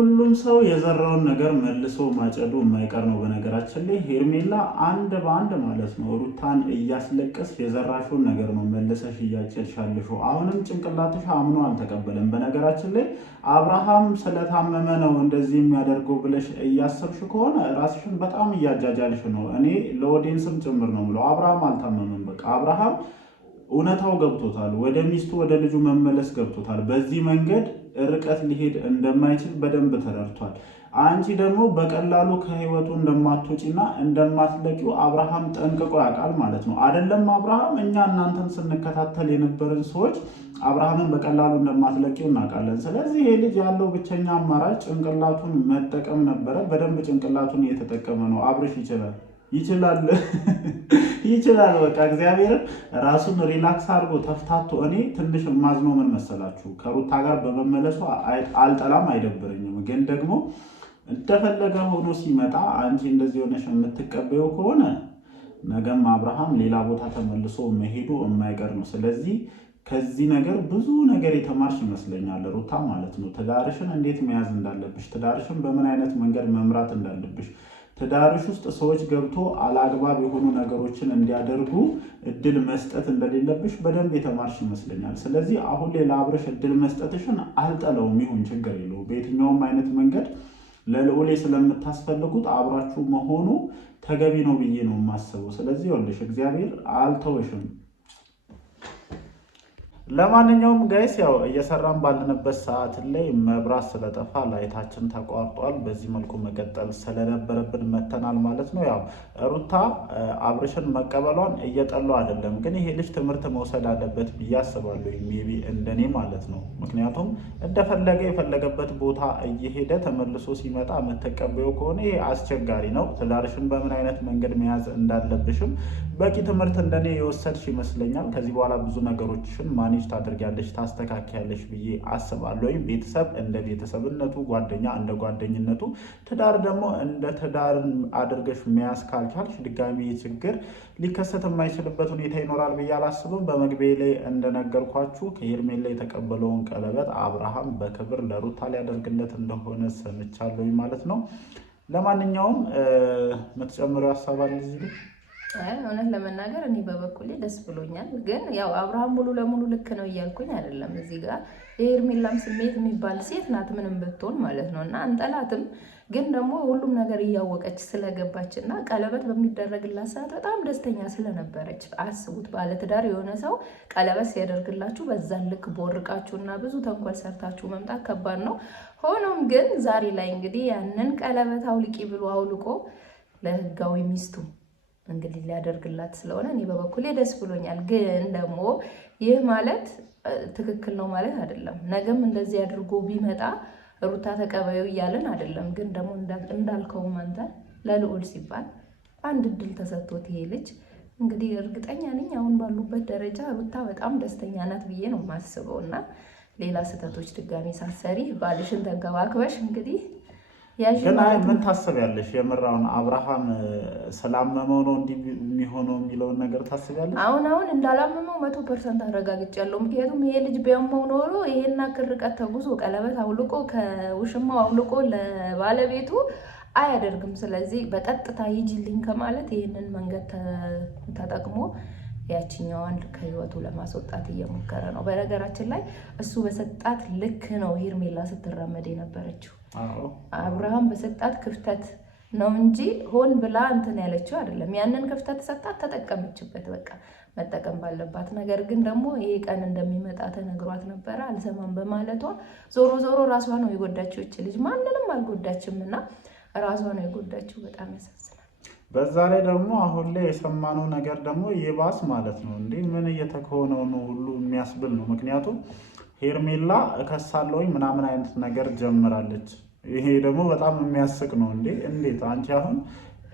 ሁሉም ሰው የዘራውን ነገር መልሶ ማጨዱ የማይቀር ነው። በነገራችን ላይ ሄርሜላ አንድ በአንድ ማለት ነው ሩታን እያስለቀስ የዘራሽውን ነገር ነው መልሰሽ እያጨድሻለሽ። አሁንም ጭንቅላትሽ አምኖ አልተቀበለም። በነገራችን ላይ አብርሃም ስለታመመ ነው እንደዚህ የሚያደርገው ብለሽ እያሰብሽ ከሆነ ራስሽን በጣም እያጃጃልሽ ነው። እኔ ለኦዲየንስም ጭምር ነው ብለው አብርሃም አልታመመም። በቃ አብርሃም እውነታው ገብቶታል። ወደ ሚስቱ ወደ ልጁ መመለስ ገብቶታል። በዚህ መንገድ ርቀት ሊሄድ እንደማይችል በደንብ ተረድቷል። አንቺ ደግሞ በቀላሉ ከህይወቱ እንደማትወጪና እንደማትለቂው አብርሃም ጠንቅቆ ያውቃል ማለት ነው። አይደለም አብርሃም፣ እኛ እናንተን ስንከታተል የነበረን ሰዎች አብርሃምን በቀላሉ እንደማትለቂው እናውቃለን። ስለዚህ ይሄ ልጅ ያለው ብቸኛ አማራጭ ጭንቅላቱን መጠቀም ነበረ። በደንብ ጭንቅላቱን እየተጠቀመ ነው። አብርሽ ይችላል ይችላል። በቃ እግዚአብሔርን ራሱን ሪላክስ አድርጎ ተፍታቶ። እኔ ትንሽ ማዝኖ ምን መሰላችሁ፣ ከሩታ ጋር በመመለሱ አልጠላም፣ አይደብረኝም። ግን ደግሞ እንደፈለገ ሆኖ ሲመጣ አንቺ እንደዚህ ሆነሽ የምትቀበዩ ከሆነ ነገም አብርሃም ሌላ ቦታ ተመልሶ መሄዱ የማይቀር ነው። ስለዚህ ከዚህ ነገር ብዙ ነገር የተማርሽ ይመስለኛል ሩታ ማለት ነው። ትዳርሽን እንዴት መያዝ እንዳለብሽ፣ ትዳርሽን በምን አይነት መንገድ መምራት እንዳለብሽ፣ ትዳርሽ ውስጥ ሰዎች ገብቶ አላግባብ የሆኑ ነገሮችን እንዲያደርጉ እድል መስጠት እንደሌለብሽ በደንብ የተማርሽ ይመስለኛል። ስለዚህ አሁን ላይ ለአብርሽ እድል መስጠትሽን አልጠለውም፣ ይሁን ችግር የለውም። በየትኛውም አይነት መንገድ ለልዑሌ ስለምታስፈልጉት አብራችሁ መሆኑ ተገቢ ነው ብዬ ነው የማስበው። ስለዚህ ይኸውልሽ እግዚአብሔር አልተወሽም። ለማንኛውም ጋይስ ያው እየሰራን ባለንበት ሰዓት ላይ መብራት ስለጠፋ ላይታችን ተቋርጧል። በዚህ መልኩ መቀጠል ስለነበረብን መተናል ማለት ነው። ያው ሩታ አብርሽን መቀበሏን እየጠላው አይደለም፣ ግን ይሄ ልጅ ትምህርት መውሰድ አለበት ብዬ አስባለሁ። ሜቢ እንደኔ ማለት ነው። ምክንያቱም እንደፈለገ የፈለገበት ቦታ እየሄደ ተመልሶ ሲመጣ የምትቀበዩ ከሆነ ይሄ አስቸጋሪ ነው። ትዳርሽን በምን አይነት መንገድ መያዝ እንዳለብሽም በቂ ትምህርት እንደኔ የወሰድሽ ይመስለኛል። ከዚህ በኋላ ብዙ ነገሮችን ማኔጅ ታደርጊያለሽ፣ ታስተካክያለሽ ብዬ አስባለሁ። ቤተሰብ እንደ ቤተሰብነቱ፣ ጓደኛ እንደ ጓደኝነቱ፣ ትዳር ደግሞ እንደ ትዳር አድርገሽ መያዝ ካልቻልሽ ድጋሚ ችግር ሊከሰት የማይችልበት ሁኔታ ይኖራል ብዬ አላስብም። በመግቢያ ላይ እንደነገርኳችሁ ከሄርሜላ የተቀበለውን ቀለበት አብርሃም በክብር ለሩታ ሊያደርግለት እንደሆነ ሰምቻለሁ ማለት ነው። ለማንኛውም የምትጨምሪው ሀሳብ አለ እዚህ ላይ? እውነት ለመናገር እኔ በበኩሌ ደስ ብሎኛል። ግን ያው አብርሃም ሙሉ ለሙሉ ልክ ነው እያልኩኝ አይደለም። እዚህ ጋር የሄርሜላም ስሜት የሚባል ሴት ናት ምንም ብትሆን ማለት ነው። እና አንጠላትም፣ ግን ደግሞ ሁሉም ነገር እያወቀች ስለገባች እና ቀለበት በሚደረግላት ሰዓት በጣም ደስተኛ ስለነበረች አስቡት። ባለትዳር የሆነ ሰው ቀለበት ሲያደርግላችሁ በዛን ልክ ቦርቃችሁና ብዙ ተንኮል ሰርታችሁ መምጣት ከባድ ነው። ሆኖም ግን ዛሬ ላይ እንግዲህ ያንን ቀለበት አውልቂ ብሎ አውልቆ ለህጋዊ ሚስቱ እንግዲህ ሊያደርግላት ስለሆነ እኔ በበኩሌ ደስ ብሎኛል። ግን ደግሞ ይህ ማለት ትክክል ነው ማለት አይደለም። ነገም እንደዚህ አድርጎ ቢመጣ ሩታ ተቀበዩ እያለን አይደለም። ግን ደግሞ እንዳልከውም አንተ ለልዑል ሲባል አንድ እድል ተሰጥቶት ይሄ ልጅ እንግዲህ እርግጠኛ ነኝ አሁን ባሉበት ደረጃ ሩታ በጣም ደስተኛ ናት ብዬ ነው የማስበው። እና ሌላ ስህተቶች ድጋሚ ሳትሰሪ ባልሽን ተንከባክበሽ እንግዲህ ግን ምን ታስቢያለሽ? የምራውን አብርሃም ስላመመው ነው እንዲህ የሚሆነው የሚለውን ነገር ታስቢያለሽ? አሁን እንዳላመመው 100% አረጋግጫለሁ። ምክንያቱም ይሄ ልጅ ቢያመው ኖሮ ይሄን አክል ርቀት ተጉዞ ቀለበት አውልቆ ከውሽማው አውልቆ ለባለቤቱ አያደርግም። ስለዚህ በቀጥታ ሂጂልኝ ከማለት ይሄንን መንገድ ተጠቅሞ ያቺኛዋን ከህይወቱ ለማስወጣት እየሞከረ ነው። በነገራችን ላይ እሱ በሰጣት ልክ ነው ሄርሜላ ስትራመድ የነበረችው። አብርሃም በሰጣት ክፍተት ነው እንጂ ሆን ብላ እንትን ያለችው አይደለም። ያንን ክፍተት ሰጣት፣ ተጠቀመችበት። በቃ መጠቀም ባለባት ነገር ግን ደግሞ ይሄ ቀን እንደሚመጣ ተነግሯት ነበረ። አልሰማም በማለቷ ዞሮ ዞሮ ራሷ ነው የጎዳችው። እች ልጅ ማንንም አልጎዳችም እና ራሷ ነው የጎዳችው። በጣም ያሳዝናል። በዛ ላይ ደግሞ አሁን ላይ የሰማነው ነገር ደግሞ ይባስ ማለት ነው። እንዴ ምን እየተከሆነው ነው ሁሉ የሚያስብል ነው። ምክንያቱም ሄርሜላ እከሳለሁኝ ምናምን አይነት ነገር ጀምራለች። ይሄ ደግሞ በጣም የሚያስቅ ነው። እንዴት አንቺ አሁን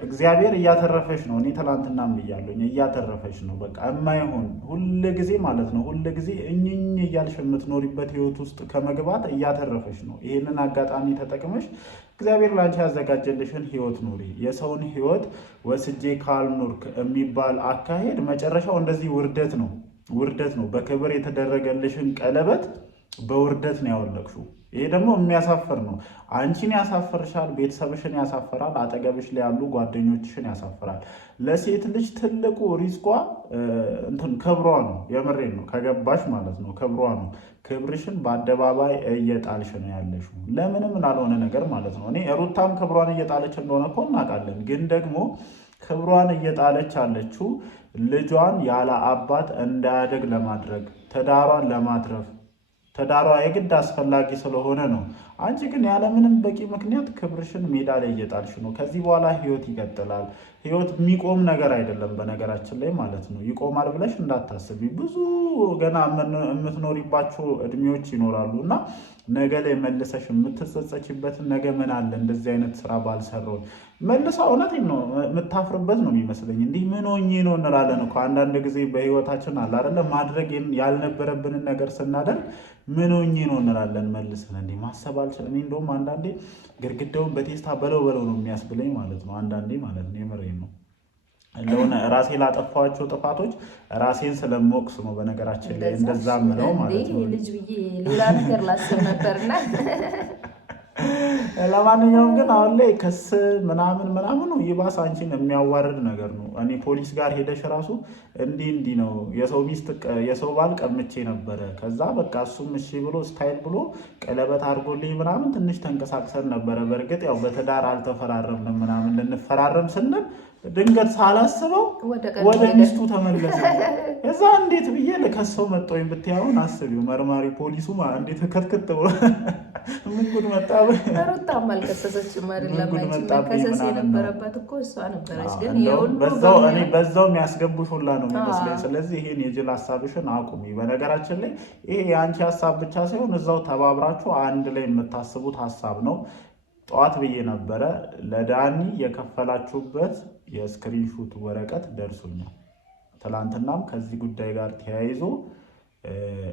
እግዚአብሔር እያተረፈሽ ነው። እኔ ትላንትናም ብያለሁኝ እያተረፈሽ ነው። በቃ የማይሆን ሁል ጊዜ ማለት ነው ሁል ጊዜ እኝኝ እያልሽ የምትኖሪበት ህይወት ውስጥ ከመግባት እያተረፈሽ ነው። ይሄንን አጋጣሚ ተጠቅመሽ እግዚአብሔር ላንቺ ያዘጋጀልሽን ህይወት ኑሪ። የሰውን ህይወት ወስጄ ካልኖርክ የሚባል አካሄድ መጨረሻው እንደዚህ ውርደት ነው። በክብር የተደረገልሽን ቀለበት በውርደት ነው ያወለቅሽው። ይሄ ደግሞ የሚያሳፍር ነው። አንቺን ያሳፍርሻል፣ ቤተሰብሽን ያሳፍራል፣ አጠገብሽ ላይ ያሉ ጓደኞችሽን ያሳፍራል። ለሴት ልጅ ትልቁ ሪስኳ ክብሯ ነው። የምሬን ነው፣ ከገባሽ ማለት ነው። ክብሯ ነው። ክብርሽን በአደባባይ እየጣልሽ ነው ያለሽው፣ ለምንም ላልሆነ ነገር ማለት ነው። እኔ ሩታም ክብሯን እየጣለች እንደሆነ እኮ እናውቃለን። ግን ደግሞ ክብሯን እየጣለች አለችው ልጇን ያለ አባት እንዳያደግ ለማድረግ ትዳሯን ለማትረፍ ትዳሯ የግድ አስፈላጊ ስለሆነ ነው። አንቺ ግን ያለምንም በቂ ምክንያት ክብርሽን ሜዳ ላይ እየጣልሽ ነው። ከዚህ በኋላ ህይወት ይቀጥላል። ህይወት የሚቆም ነገር አይደለም፣ በነገራችን ላይ ማለት ነው። ይቆማል ብለሽ እንዳታስቢ። ብዙ ገና የምትኖሪባቸው እድሜዎች ይኖራሉ እና ነገ ላይ መልሰሽ የምትጸጸችበትን ነገ ምን አለ እንደዚህ አይነት ስራ ባልሰራው መልሳ እውነቴን ነው የምታፍርበት ነው የሚመስለኝ። እንዲህ ምን ሆኜ ነው እንላለን እኮ አንዳንድ ጊዜ በህይወታችን አለ አይደለ? ማድረግ ያልነበረብንን ነገር ስናደርግ ምን ሆኜ ነው እንላለን መልሰን። እንዲህ ማሰብ አልችልም። እኔ እንደውም አንዳንዴ ግድግዳውን በቴስታ በለው ነው የሚያስብለኝ ማለት ነው። አንዳንዴ ማለት ነው፣ የምሬን ነው። ለሆነ ራሴ ላጠፋኋቸው ጥፋቶች ራሴን ስለምወቅስ ነው በነገራችን ላይ እንደዛ ምለው ማለት ነው። ልጅ ብዬ ሌላ ነገር ላስብ ነበርና ለማንኛውም ግን አሁን ላይ ክስ ምናምን ይባስ አንቺን የሚያዋርድ ነገር ነው። እኔ ፖሊስ ጋር ሄደሽ ራሱ እንዲህ ነው የሰው ባል ቀምቼ ነበረ፣ ከዛ በቃ እሱም እሺ ብሎ ስታይል ብሎ ቀለበት አድርጎልኝ ምናምን ትንሽ ተንቀሳቅሰን ነበረ። በእርግጥ ያው በትዳር አልተፈራረምንም ምናምን ልንፈራረም ስንል ድንገት ሳላስበው ወደ ሚስቱ ተመለሰ። እዛ እንዴት ብዬ ልከሰው መጣሁኝ ብትያውን አስቢው። መርማሪ ፖሊሱ እንዴት ከትክት ብሎ ምን ጉድ መጣ። ሩታም አልከሰሰችም አይደለም። መከሰስ የነበረበት እኮ እሷ ነበረች። ግን በዛው የሚያስገቡሽ ሁላ ነው የሚመስለኝ። ስለዚህ ይሄን የጅል ሀሳብሽን አቁሚ። በነገራችን ላይ ይሄ የአንቺ ሀሳብ ብቻ ሳይሆን እዛው ተባብራችሁ አንድ ላይ የምታስቡት ሀሳብ ነው። ጠዋት ብዬ ነበረ ለዳኒ የከፈላችሁበት የስክሪንሹት ወረቀት ደርሶኛል። ትላንትናም ከዚህ ጉዳይ ጋር ተያይዞ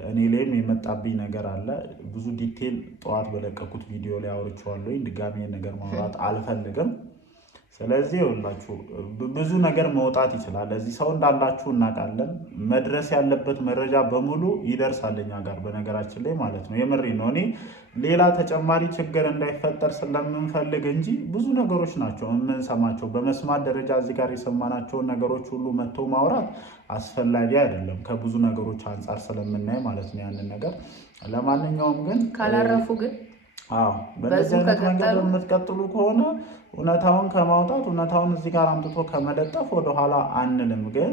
እኔ ላይም የመጣብኝ ነገር አለ። ብዙ ዲቴል ጠዋት በለቀኩት ቪዲዮ ላይ አውርቼዋለሁ። ድጋሚ ነገር ማውራት አልፈልግም። ስለዚህ ይኸውላችሁ ብዙ ነገር መውጣት ይችላል። እዚህ ሰው እንዳላችሁ እናውቃለን። መድረስ ያለበት መረጃ በሙሉ ይደርሳል እኛ ጋር በነገራችን ላይ ማለት ነው። የምሬ ነው። እኔ ሌላ ተጨማሪ ችግር እንዳይፈጠር ስለምንፈልግ እንጂ ብዙ ነገሮች ናቸው የምንሰማቸው። በመስማት ደረጃ እዚህ ጋር የሰማናቸውን ነገሮች ሁሉ መጥቶ ማውራት አስፈላጊ አይደለም፣ ከብዙ ነገሮች አንጻር ስለምናይ ማለት ነው ያንን ነገር። ለማንኛውም ግን ካላረፉ ግን በዚህ አይነት መንገድ የምትቀጥሉ ከሆነ እውነታውን ከማውጣት እውነታውን እዚህ ጋር አምጥቶ ከመለጠፍ ወደኋላ አንልም። ግን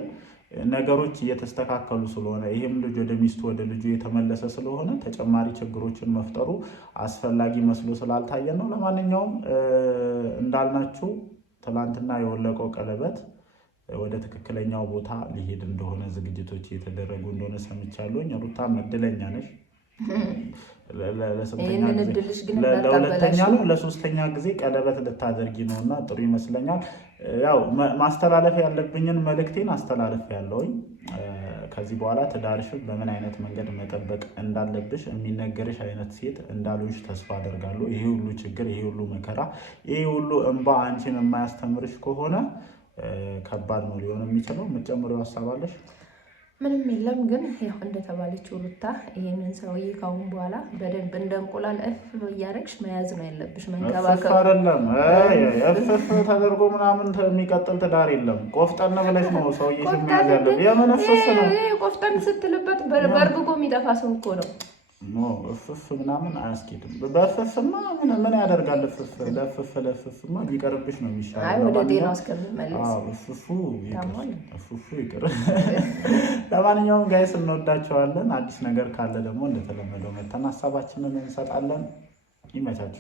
ነገሮች እየተስተካከሉ ስለሆነ ይህም ልጅ ወደ ሚስቱ ወደ ልጁ የተመለሰ ስለሆነ ተጨማሪ ችግሮችን መፍጠሩ አስፈላጊ መስሎ ስላልታየን ነው። ለማንኛውም እንዳልናችሁ ትላንትና የወለቀው ቀለበት ወደ ትክክለኛው ቦታ ሊሄድ እንደሆነ ዝግጅቶች እየተደረጉ እንደሆነ ሰምቻለሁ። ሩታም እድለኛ ነሽ። ለሁለተኛ ነው ለሶስተኛ ጊዜ ቀለበት ልታደርጊ ነው እና ጥሩ ይመስለኛል። ያው ማስተላለፍ ያለብኝን መልእክቴን አስተላለፍ ያለውኝ ከዚህ በኋላ ትዳርሽን በምን አይነት መንገድ መጠበቅ እንዳለብሽ የሚነገርሽ አይነት ሴት እንዳልሆንሽ ተስፋ አደርጋለሁ። ይሄ ሁሉ ችግር፣ ይሄ ሁሉ መከራ፣ ይሄ ሁሉ እንባ አንቺን የማያስተምርሽ ከሆነ ከባድ ነው ሊሆን የሚችለው። የምትጨምሪው ሀሳብ አለሽ? ምንም የለም። ግን ያው እንደተባለችው ሩታ ይሄንን ሰውዬ ካሁን በኋላ በደንብ እንደ እንቁላል እፍ እያደረግሽ መያዝ ነው ያለብሽ፣ መንከባከብ አይደለም። እፍ ተደርጎ ምናምን የሚቀጥል ትዳር የለም። ቆፍጠን ብለሽ ነው ሰውዬሽ መያዝ ያለብሽ። የምን እፍፍ ነው? ቆፍጠን ስትልበት በርግጎ የሚጠፋ ሰው እኮ ነው። እፍፍ ምናምን አያስኬድም። በእፍፍማ ምን ያደርጋል? ለእፍፍማ ቢቀርብሽ ነው የሚሻለው። ወደ ጤናው እስከሚመለስ እፍፉ ይቅር። ለማንኛውም ጋይስ እንወዳቸዋለን። አዲስ ነገር ካለ ደግሞ እንደተለመደው መተን ሀሳባችንን እንሰጣለን። ይመቻችሁ።